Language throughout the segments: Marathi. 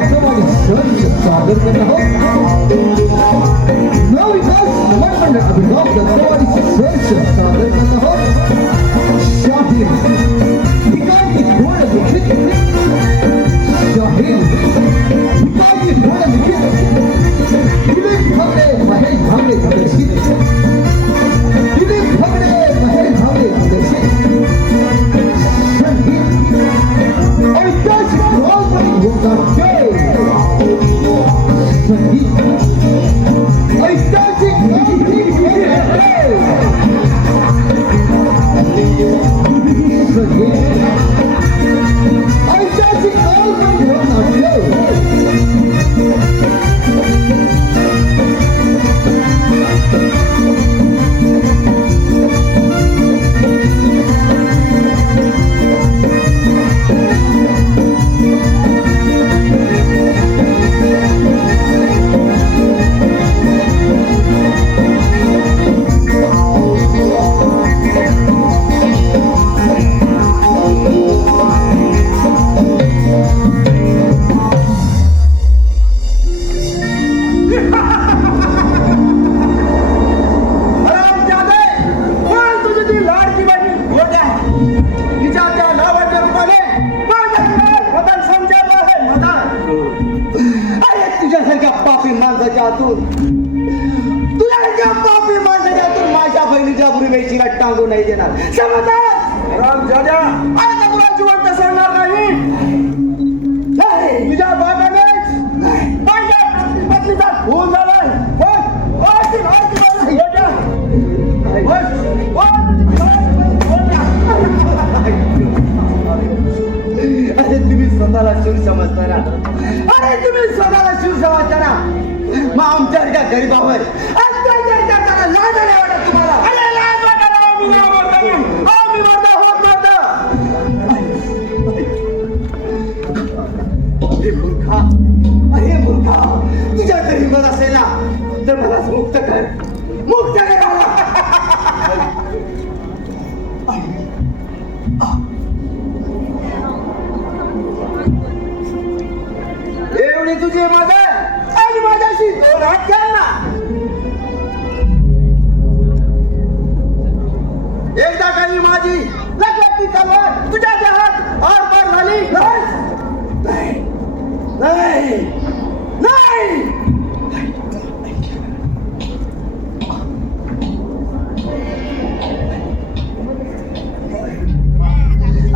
उत्सव आणि सण सादर करत आहोत. नवविकास नवमंडळ अभिनव उत्सव आणि सण सादर करत आहोत. शाहीर भिकाजी ढोळ लिखित शाहीर भिकाजी ढोळ लिखित दिलीप भांबरे महेश भांबरे प्रदर्शित दिलीप भांबरे महेश भांबरे प्रदर्शित ऐतिहासिक रोल योगदान संगीत ऐतिहासिक ऐतिहासिक टांगू नाही देणार. समजलं राम जाजा आता तुला जिवंत सोडणार नाही. तुझ्या बाबाने माझ्या पत्नीचा खून झालाय. अरे तुम्ही स्वतःला शिव समजताना मग आमच्या गरीबावर अत्याचार लाज नाही वाटत तुम्हाला. अरे मूर्खा तुझ्या गरीबात असेल ना तर मला मुक्त कर. एवढी तुझी मदत आणि माझ्याशी दोन हात घ्या ना. एकदा काही माझी लग्नाची तलवार तुझ्या देहात आर पार झाली नाही नाही नाही.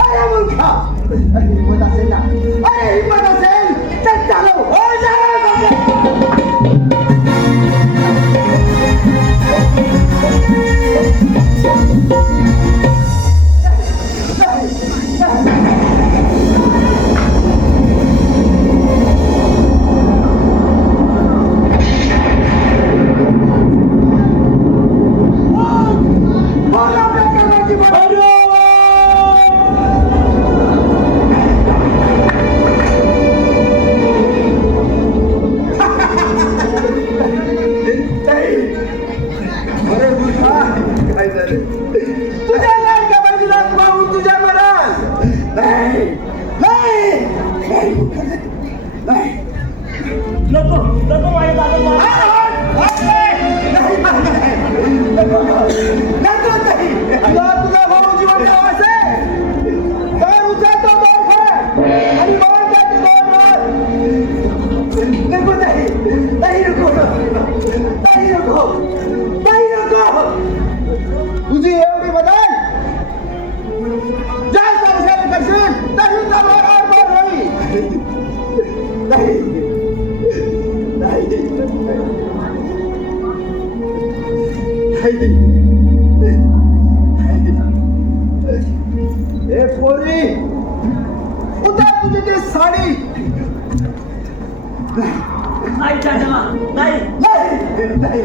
अरे मूर्खा हिंमत असेल ना हिंमत असेल तर चालव. तुझी एवढी बदल जास्त औषध करशील तरी ए पोरी उद्या तुझी ती साडी नाही चाचा नाही नाही नाही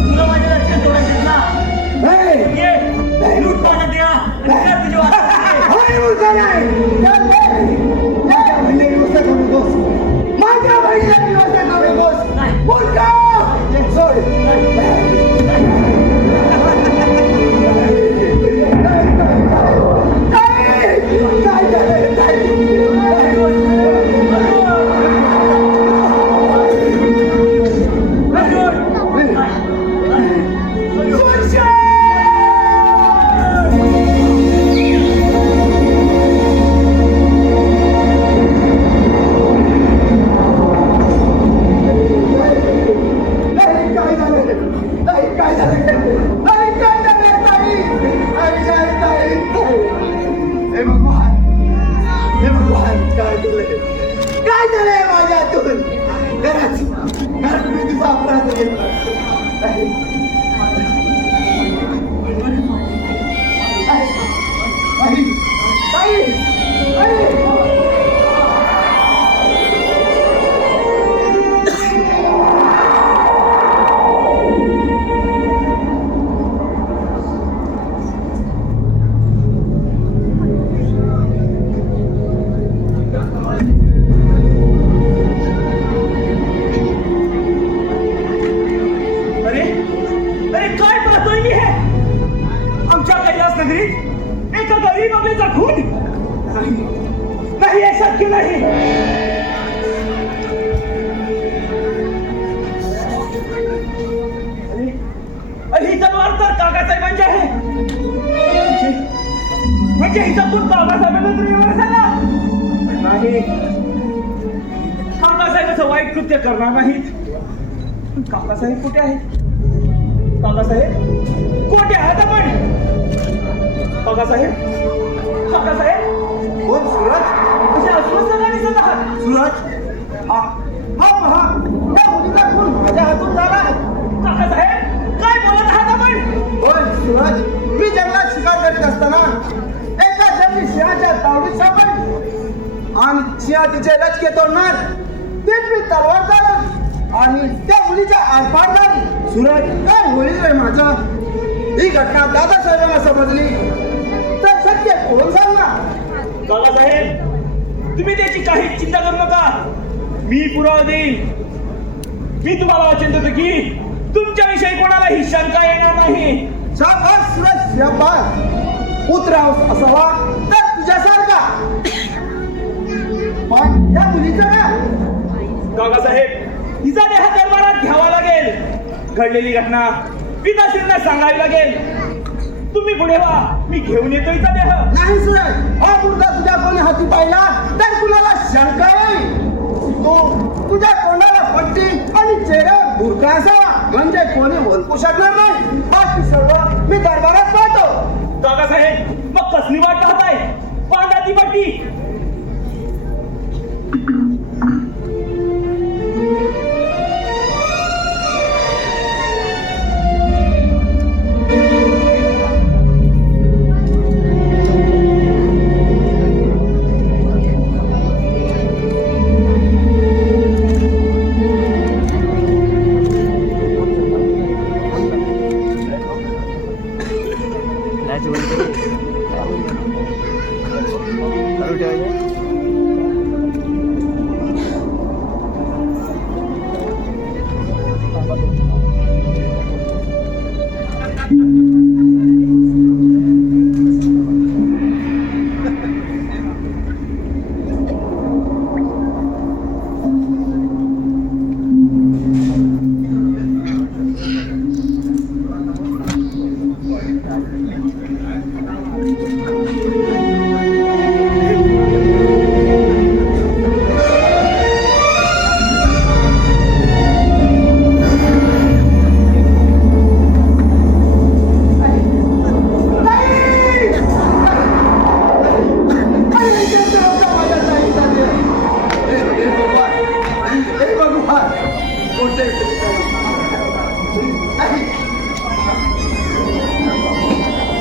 तुला माझ्या लक्षात तोडायचं ना ये लूट पाण्यात द्या तुझी माझ्या बहिणीला व्यवस्था करू नकोस. नगरीत एका गरीब आपल्याचा खून? नाही, हे शक्य नाही. ही तलवार तर काकासाहेबांची आहे. म्हणजे हिचा खून काकासाहेबांना तरी झाला नाही. काकासाहेब असं वाईट कृत्य करणार नाहीत. काकासाहेब कुठे आहेत? काकासाहेब कुठे आहात आपण? काकासाहेब, काकासाहेब. कोण? सूरज? अशा अस्वस्थ का दिसत आहात? सूरज, हा पहा, त्या मुलीचा खून माझ्या हातून झाला. काकासाहेब, काय बोलत आहात आपण? होय सूरज, मी जंगलात शिकार करीत असताना एका जंगली सिंहाच्या तावडीत सापडली आणि सिंह तिचे लचके तोडणार तेच मी तलवार चालवली आणि त्या मुलीच्या आरपार झाली. सूरज, काय होईल रे माझं? ही घटना दादासाहेबांना समजली तर सत्य कोण सांगणार? काकासाहेब, तुम्ही त्याची काही चिंता करू नका. मी पुरावा देईन. मी तुम्हाला वचन देतो की तुमच्याविषयी कोणालाही शंका येणार नाही. शाबास सूरज, शाबास. पुत्र असावा तर तुझ्यासारखा. पण या मुलीचं ना? काकासाहेब, हिचा देह दरबारात घ्यावा लागेल. घडलेली घटना पिताश्रींना सांगावी लागेल. तुम्ही पुढे व्हा, मी घेऊन येतो हिचा देह. नाही सूरज, हा मुलगा तुझ्या कोणी हाती पाहिला तर कुणाला शंका येईल. तो तुझ्या तोंडाला पट्टी आणि चेहऱ्यावर बुरका असावा म्हणजे कोणी ओळखू शकणार नाही. बाकी सर्व मी दरबारात पाहतो. काकासाहेब, मग कसली वाट पाहताय? बांधा ती पट्टी.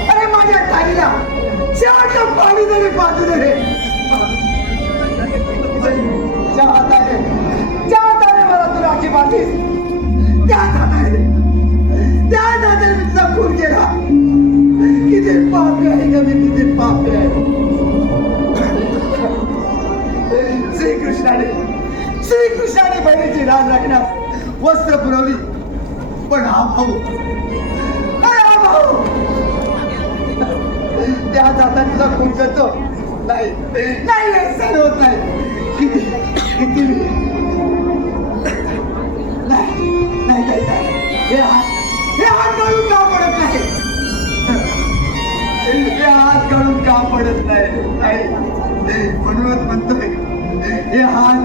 अरे माझ्या ताईला शेवटचं पाणी तरी पाजू दे रे. ज्या हाताने मला तू राखी बांधलीस त्याच हाताने मी तुझा खून केला. किती पापी आहे का मी, किती पापी आहे. श्रीकृष्णाने बहिणीची राज राखण्यास वस्त्र पुरवली. पण हा भाऊ त्या हाताने तुझा खून करतो. नाही नाही, सहन होत नाही. किती किती नाही काही नाही. हे हात काढून का पडत नाही? हे हात काढून का पडत नाही? म्हणूनच म्हणतोय हे हात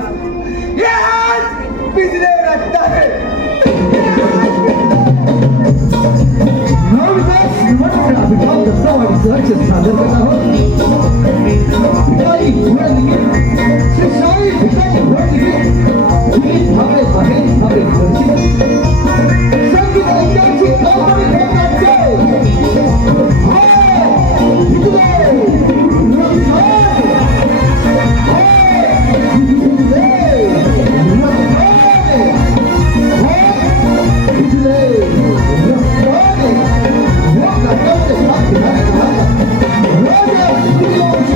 भिजले रक्त आहे. सादर करत आहोत. भिकारी घोडलिंगी श्री स्वामी भिकारी घोडलिंगी गीत भावे बाहेर भावे घरची संगीत ऐक्यांची कंपनी भेटण्याचे Roger,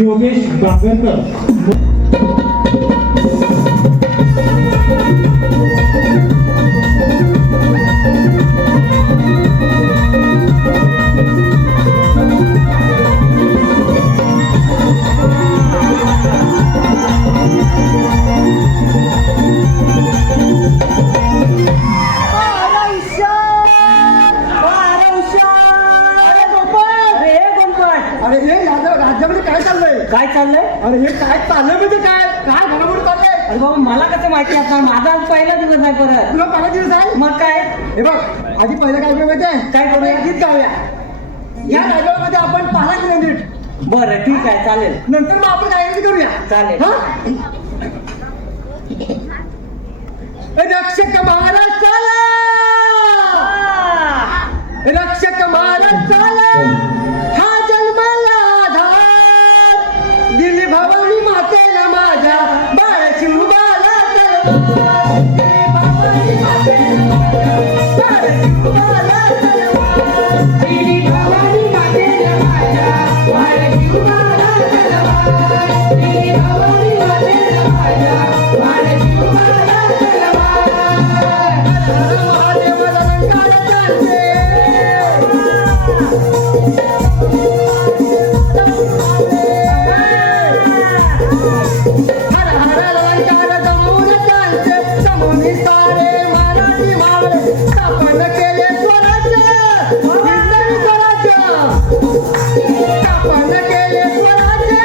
योगेश बांगरकर. अरे हे राज्यामध्ये काय चाललंय? काय चाललंय? अरे हे काय चाललंय म्हणजे काय काय घडामोडी चाललंय? अरे बाबा मला कसं माहिती असणार, माझा आज पहिला दिवस आहे परत. तुला पहिला दिवस आहे? मग काय? हे बघ आधी पहिलं काय करूया माहिती आहे? काय करूया? गीत गाऊया. या राजवाड्यामध्ये आपण 5 मिनिट बरं ठीक आहे, चालेल. नंतर मग आपण काय करूया चालेल. हा? रक्षक महाराज चला, रक्षक महाराज चला, हा जन्माला आधार, दिली भवानी मातेला माझ्या बाळाची उभाला तलवार, दिली भवानी मातेला माझ्या बाळाची उभाला तलवार, दिली भवानी मातेला माझ्या बाळाची उभाला तलवार, दिली भवानी मातेला माझ्या बाळाची उभाला तलवार. महादेवाला रंगाला चालते, हर हर अलंकार जमून चालते, जमुनी सारे मानाची मावळे, स्थापन केले स्वराज्य, हिंदवी स्वराज्य, स्थापन केले स्वराज्य,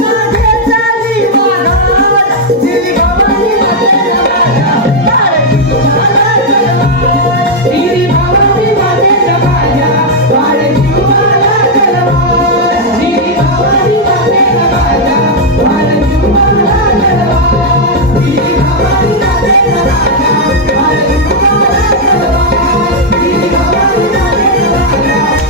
मागे चालली वाघात, दिली भवानी मातेला माझ्या बाळाची उभाला तलवार, दिली भवानी मातेला माझ्या बाळाची उभाला तलवार, दिली भवानी मातेला माझ्या बाळाची उभाला तलवार, दिली भवानी मातेला माझ्या बाळाची उभाला तलवार, दिली भवानी मातेला माझ्या बाळाची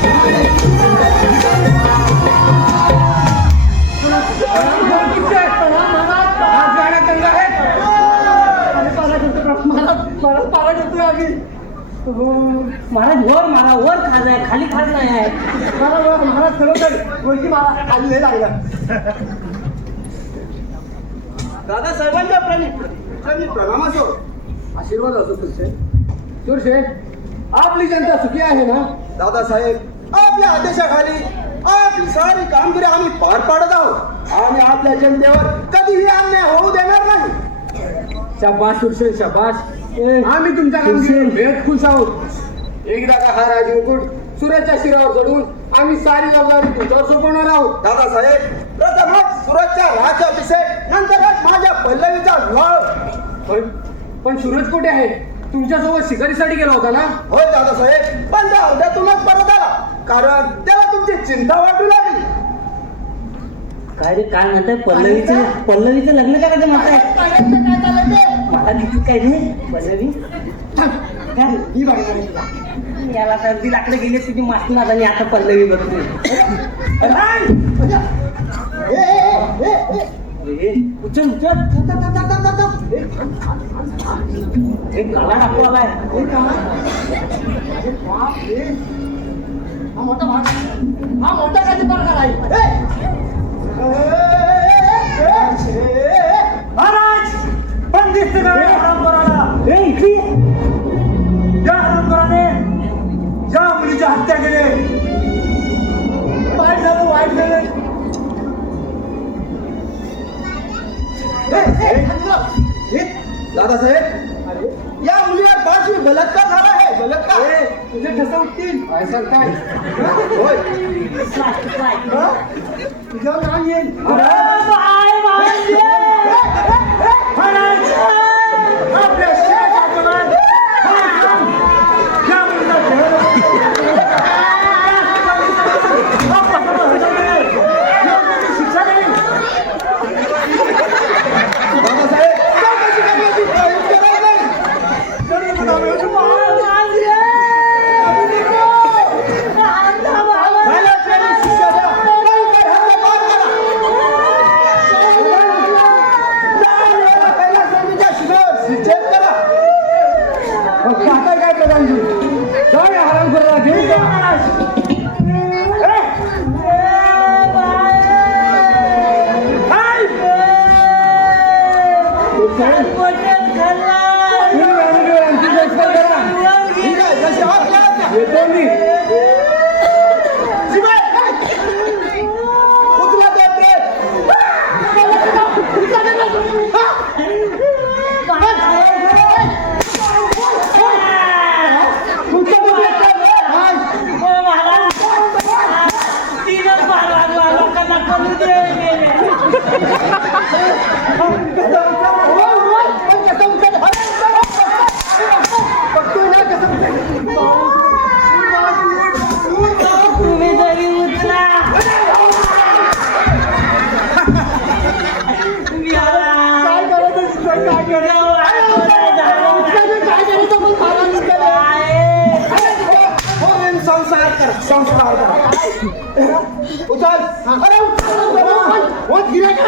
महाराज वर मारा, वर खाज आहे, खाली खाज नाही आहे. महाराज खरोखर वरती मला खाली लय लागला. दादा साहेबांच्या प्रणाम असो, आशीर्वाद असो तुझे. शेठ, आपली जनता सुखी आहे ना? दादासाहेब आपल्या आदेशाखाली आपली सारी कामगिरी आम्ही पार पाडत आहोत आणि आपल्या जनतेवर कधीही अन्याय होऊ देणार नाही. शाबास सुरशे, शाबास. आम्ही तुमच्या कामगिरीवर भेट खुश आहोत. एकदा का हा राजमुकुट सुरतच्या शिरावर चढून आम्ही सारी जबाबदारी तुमच्यावर सोपवणार आहोत. दादासाहेब प्रथमच सुरतच्या राज्याभिषेक, नंतरच माझ्या पल्लवीचा विवाह. पण सूरज कुठे आहे? तुमच्यासोबत शिकारीसाठी गेला होता ना? होय दादासाहेब, पण त्या अर्ध्यातूनच परत आला, कारण त्याला तुमची चिंता वाटू लागली. काय रे, काय म्हणताय? पल्लवीचं लग्न करायचं म्हणताय? काय चाललंय ते? मला किती काय रे पल्लवी? ही बघा तुला. याला सर्दी लाकडे गेले तुझी मास्ती माझा, आणि आता पल्लवी बघतोय. उचल उचल, एक काला टाकू आलाय. हा मोठा काय प्रकार आहे? महाराज पण दिसते का परंपराला? ए, इथे ये. या परंपराने ज्या मुलीची हत्या केली, वाईट झालं, वाईट झालं. दादासाहेब या मुलीवर 5वी बलात्कार झाला आहे, बलात्कार. तुझे ठसा उठतील. काय सांगताय? होय तुझ्यावर नाव येईल. आपल्या शेजारच्या ज्या मुलीचा शिक्षा देईल. दादासाहेब चौकशी करण्याची प्रवृत्ती नाही. झालं, त्याला शिक्षा द्या. लवकर हल्ला करा. संस्कार करा. उचल. अरे उचल. गिऱ्हाईक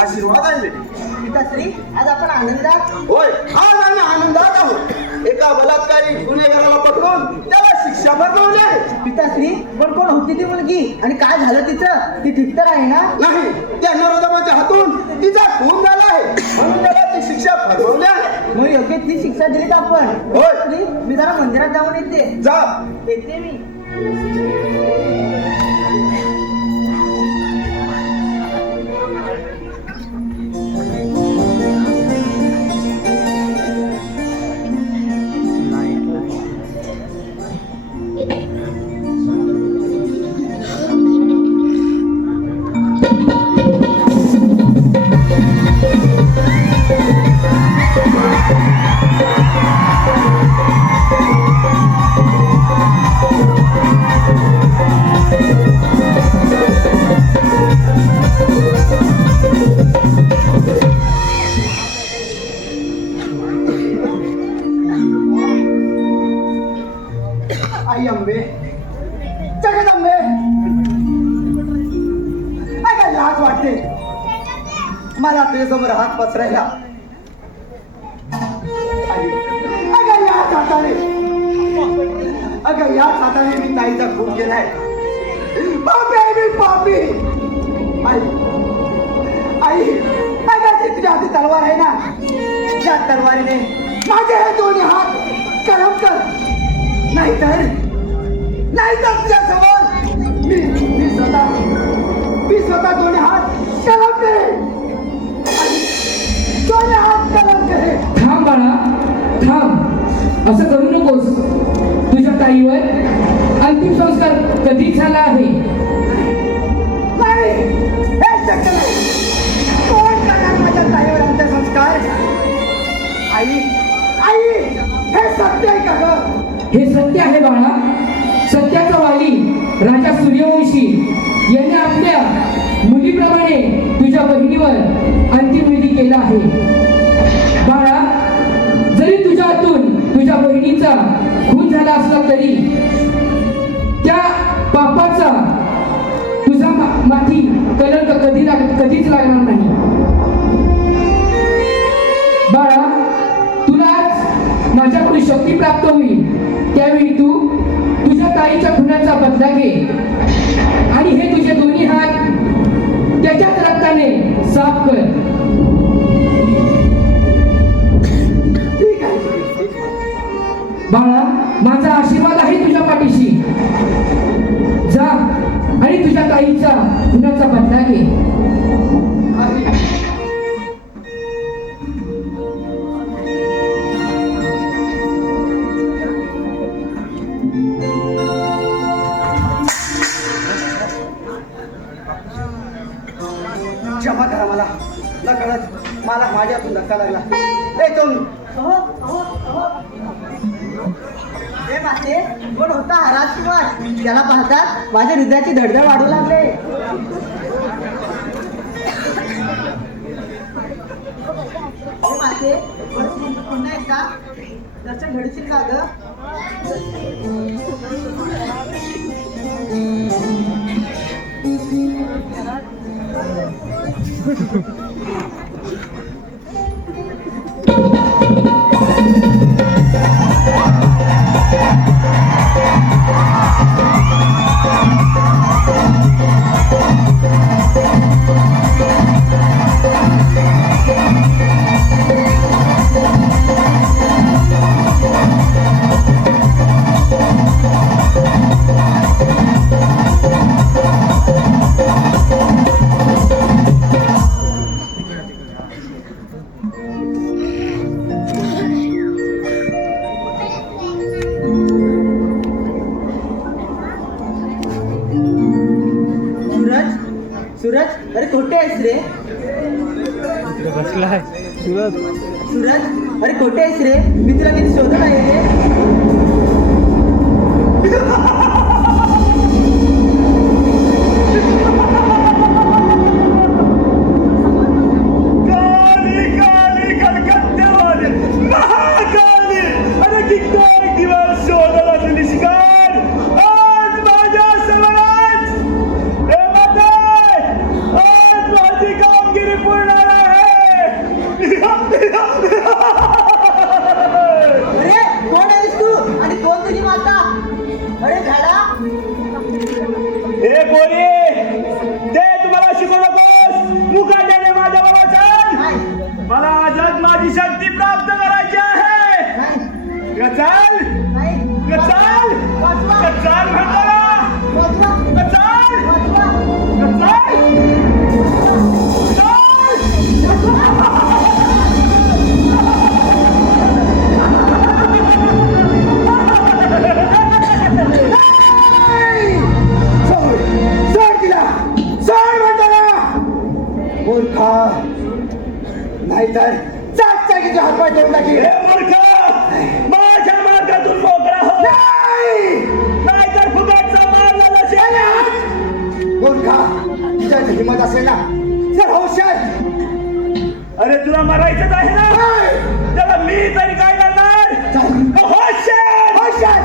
आशीर्वाद आहे बेटी. पिताश्री, आज आपण आनंदात. होय, आज आम्ही आनंदात आहोत. एका बलात्कारी गुन्हेगाराला पकडून त्याला शिक्षा भरवली आहे. पिताश्री, पण कोण होती ती मुलगी आणि काय झालं तिचं? ती ठीक तर आहे ना? नाही, त्या नरोदमाच्या हातून तिचा खून झाला आहे म्हणून त्याला ती शिक्षा फरवली आहे. मग योग्य ती शिक्षा दिलीत आपण. होय. पिताश्री, मी जरा मंदिरात जाऊन येते. जा. येते मी. आई अंबे, जगदंबे, काय लाज वाटते मला तुझ्यासमोर हात पसरायला. अगं याच हाताने मी ताईचा खून केलाय. पापी आहे मी, पापी. आई अगं ती तुझ्या हाती तलवार आहे ना, त्या तलवारीने माझे हे दोन्ही हात करम कर. नाहीतर तुझ्या समोर मी स्वतः दोन्ही हात कलम करेन. दोन्ही हात कलम करेन. थांब बाळा, थांब. असं करू नकोस. तुझ्या ताईवर अंतिम संस्कार कधी झाला आहे? नाही, हे शक्य नाही. कोण करणार माझ्या ताईवर अंत्यसंस्कार? आई हे सत्य आहे का गं? हे सत्य आहे बाळा. सत्याचा वाली राजा सूर्यवंशी याने आपल्या मुलीप्रमाणे तुझ्या बहिणीवर अंतिम विधी केला आहे. बाळा, जरी तुझ्या हातून तुझ्या बहिणीचा खून झाला असला तरी त्या पापाचा तुझा माथी कलंक कधीच लागणार नाही. बाळा, तुला आज माझ्याकडून शक्ती प्राप्त होईल. त्यावेळी तू तुझ्या ताईच्या खुनाचा बदला घे आणि हे तुझे दोन्ही हात त्याच्याच रक्ताने साफ कर. बाळा, माझा आशीर्वाद आहे तुझ्या पाठीशी. जा आणि तुझ्या ताईचा खुनाचा बदला घे. क्षमा करा मला, नकळत मला माझ्यातून धक्का लागला. हे माते, कोण होता हा राजकुमार? त्याला पाहतात माझ्या हृदयाची धडधड वाढू लागले. हे माते, पुन्हा एकदा दर्शन घडशील का ग? कुठे आहेस रे? सूरज, अरे कुठे आहेस रे? मी तुला किती शोधत आहे रे. काली काली कलकत्त्यावाले महाकाली, अरे कित्येक दिवस शोधला तुझी शिकार. आज माझ्या समोरच हे माते, आज माझी कामगिरी पूर्ण आहे. अरे कोण आहेस तू आणि कोण तुझी माता? अरे झाडा, हे पोरी, ते तुम्हाला शिकवू नकोस. मुकाट्याने माझ्याबरोबर चल. नाही मला आजच माझी शक्ती प्राप्त करायची आहे. नाही चल नाही चल वाचवा चल म्हणतो वाचवा चल वाचवा. सोड तिला, सोड म्हणतो ना. मूर्खा, नाहीतर जागीचे हातपाय तोडून टाकील. हे मूर्ख, माझ्या मार्गातून मोकळा हो, नाही नाहीतर फुकटचा मारला जाशील. मूर्खा, तुझ्या हिंमत असेल ना जर होशाल. अरे तुला मरायचंच आहे ना, त्याला मी तरी काय करणार. होशील. होशाल.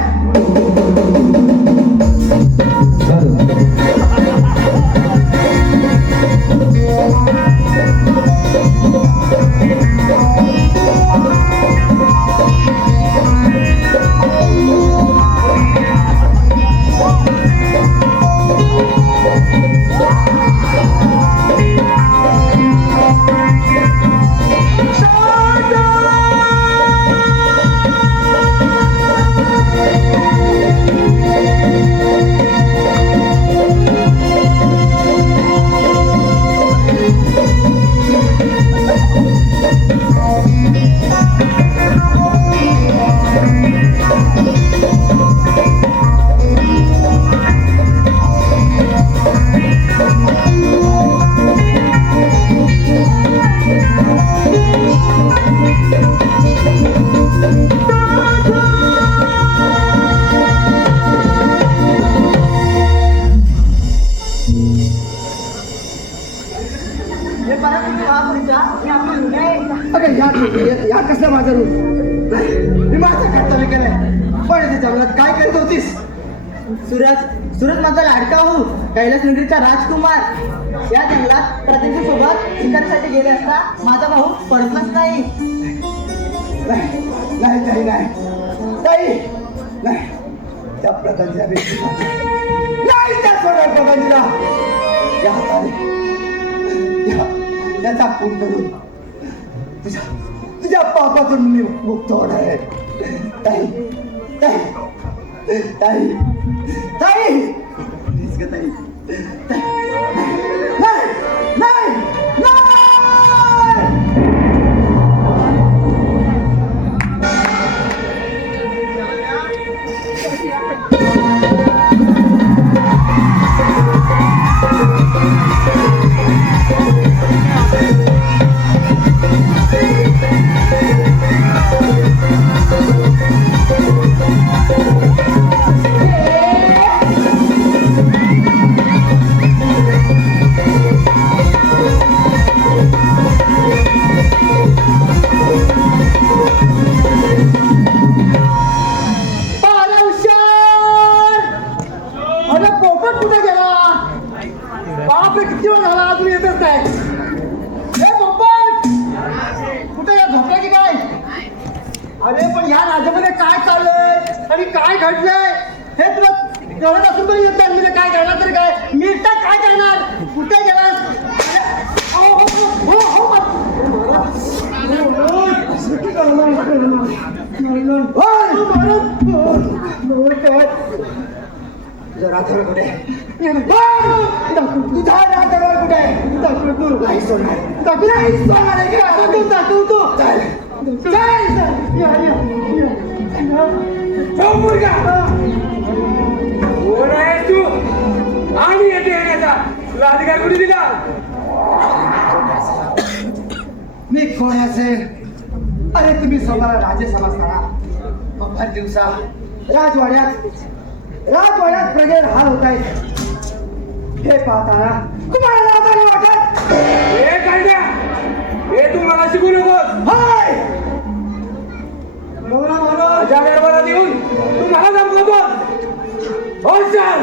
हे परत तुम्ही महापुरुषा, हे आपले हृदय आहे. अगं या कसला माझा रूप. मी माझं कर्तव्य केलंय. पण इथे जंगलात काय करत होतीस? सूरज माझा लाडका हो, कैलास नगरीचा राजकुमार. या जंगलात प्रतिनिधीसोबत शिकारीसाठी गेले असता माझा भाऊ परतलाच नाही. नाही नाही ताई, नाही ताई, नाही. त्या प्रकारच्या व्यक्तीला नाही, त्या सोडा प्रकारला या हाताने याचा खून करून तुझ्या पापातून मी मुक्त होणार आहे. ताई ताई ताई ताई, प्लीज ग ताई. नाही नाही नाही. अरे पोपट कुठे गेला? बापरे, किती वेळ झाला अजून येतच नाही. हे पोपट कुठे या झोपला की काय? अरे पण ह्या राज्यामध्ये काय चाललंय आणि काय घडलंय हे तुला कळत असून तरी येत नाही. म्हणजे काय करणार तरी काय? मी एकटा काय करणार? कुठे गेलास? अरे, हो, हो, हो, तुझा राथर कुठे? तुझा राथर कुठे? नाही सोडणार, नाही सोडणार आहे का? दाखवतो. चल चल. जाऊ मुलगा. कोण आहे तू आणि येते येण्याचा तुला अधिकार कोणी दिला? कोण असेल? अरे तुम्ही स्वतःला राजे समजताना भर दिवसा राजवाड्यात प्रगेर हाल होत आहेत. हे पाहताना तुम्हाला लाज नाही वाटत? हे काढल्या हे तू मला शिकू नकोस. हाय माझ्या गडबडात येऊन तू मला धमकवतोस. हुशार.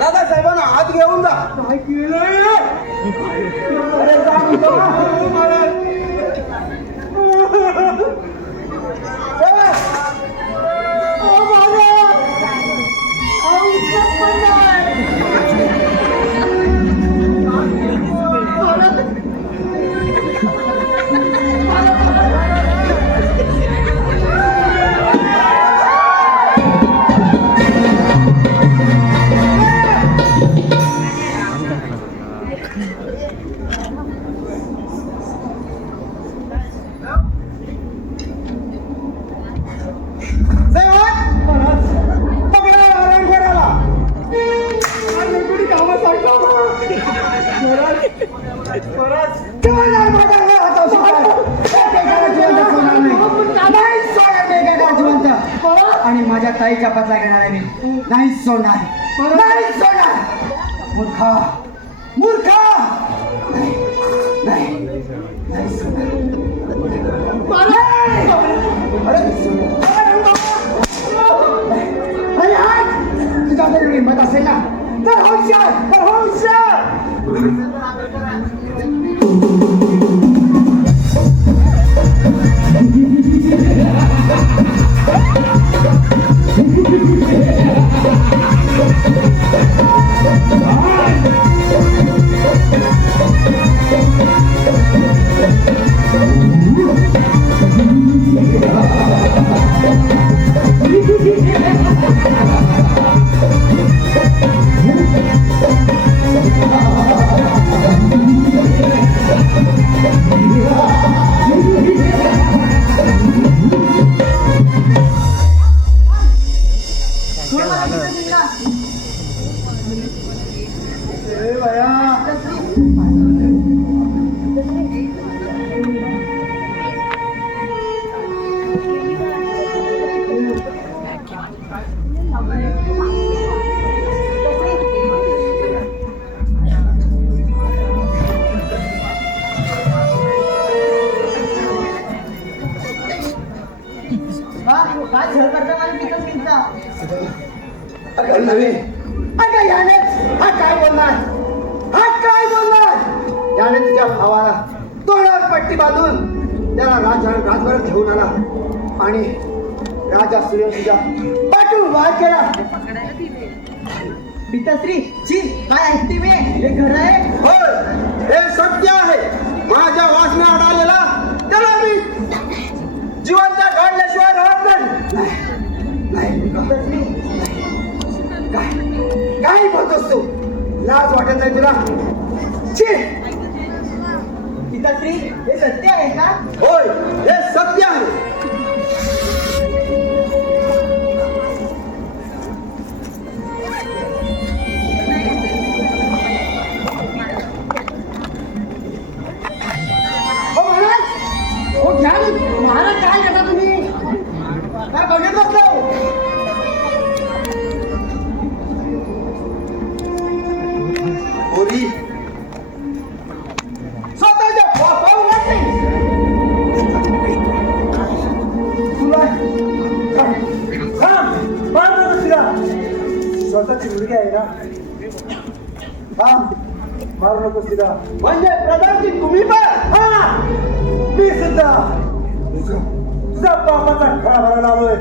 दादासाहेबांना हात घेऊन जा. काय आणि माझ्या ताईच्या पतला घेणार आहे मी. नाही सोडणार, नाही सोडणार. मूर्खा मूर्खा, नाही नाही नाही सोडणार. अरे हात तुझ्या तरी हिंमत असेल ना तर हुशार, तर हुशार. याने तुझ्या भावाला तोंडावर पट्टी बांधून त्याला राजभरात घेऊन आला आणि राजा सूर्यवंशीच्या पाठून वार केला. पिताश्री छी काय ऐकते मी? हे घर आहे? होय, हे सत्य आहे. माझ्या वासनात आलेला त्याला मी जिवंत काढल्याशिवाय राहत नाही. काय बोलतोस तू? लाज वाटत नाही तुला? छी. पिताश्री हे सत्य आहे का? होय, हे सत्य आहे. महाराज काय करता तुम्ही? काय बघत बसलो? पोरी स्वतःच्या बापावर नाही. तुला स्वतःची मुलगी आहे ना? मारू नकोस तिला. म्हणजे प्रधानची तुम्ही पण? मी सुद्धा तुझा बापाचा खळा भरायला आलोय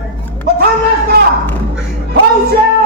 मग थांबलास का हौशेर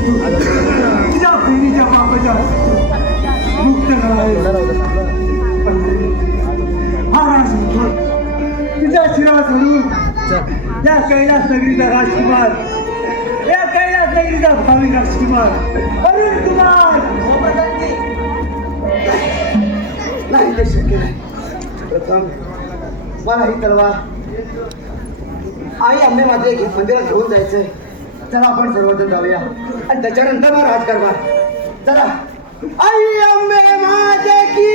तुझ्या बहिणीच्या बापाच्या मुक्त महाराज तुझ्या शिरा सोडून या कैलास नगरीचा राजकुमार या कैलास नगरीचा भावी राजकुमार अरुण कुमार नाही ते शक्य नाही प्रथम मला ही तलवार आई आंबे माझे मंदिरात घेऊन जायचंय चला आपण सर्वजण जाऊया आणि त्याच्यानंतर मग राजकारभार चला आई आंबे माझे की